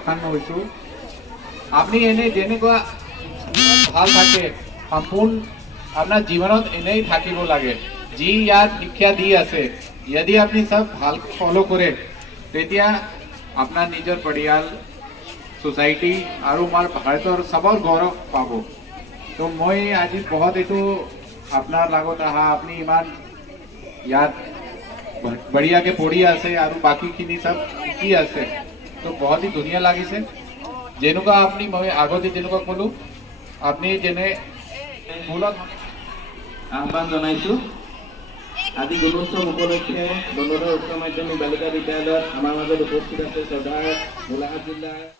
প্ৰসন্ন হৈছোঁ। আপুনি এনে যেনেকুৱা ভাল থাকে সম্পূৰ্ণ আপোনাৰ জীৱনত এনেই থাকিব লাগে। যি ইয়াত শিক্ষা দি আছে যদি আপুনি সব ভালকৈ ফলো কৰে তেতিয়া আপোনাৰ নিজৰ পৰিয়াল সোসাইটি আৰু আমাৰ ভাৰতৰ সবৰ গৌৰৱ পাব। তো মই আজি বহুত এইটো আপোনাৰ লগত আহা আপুনি ইমান ইয়াত বঢ়িয়াকে পঢ়ি আছে আৰু বাকীখিনি সব কি আছে তো বহুত ধুনীয়া লাগিছে। যেনেকুৱা আপুনি মই আগতে যেনেকুৱা ক'লো আপুনি যেনে স্কুলত আহ্বান জনাইছোঁ। আজি গুণোৎসৱ উপলক্ষে বন্দৰ উচ্চ মাধ্যমিক বালিকা বিদ্যালয়ত আমাৰ মাজত উপস্থিত আছে শ্ৰদ্ধাৰ গোলাঘাট জিলাৰ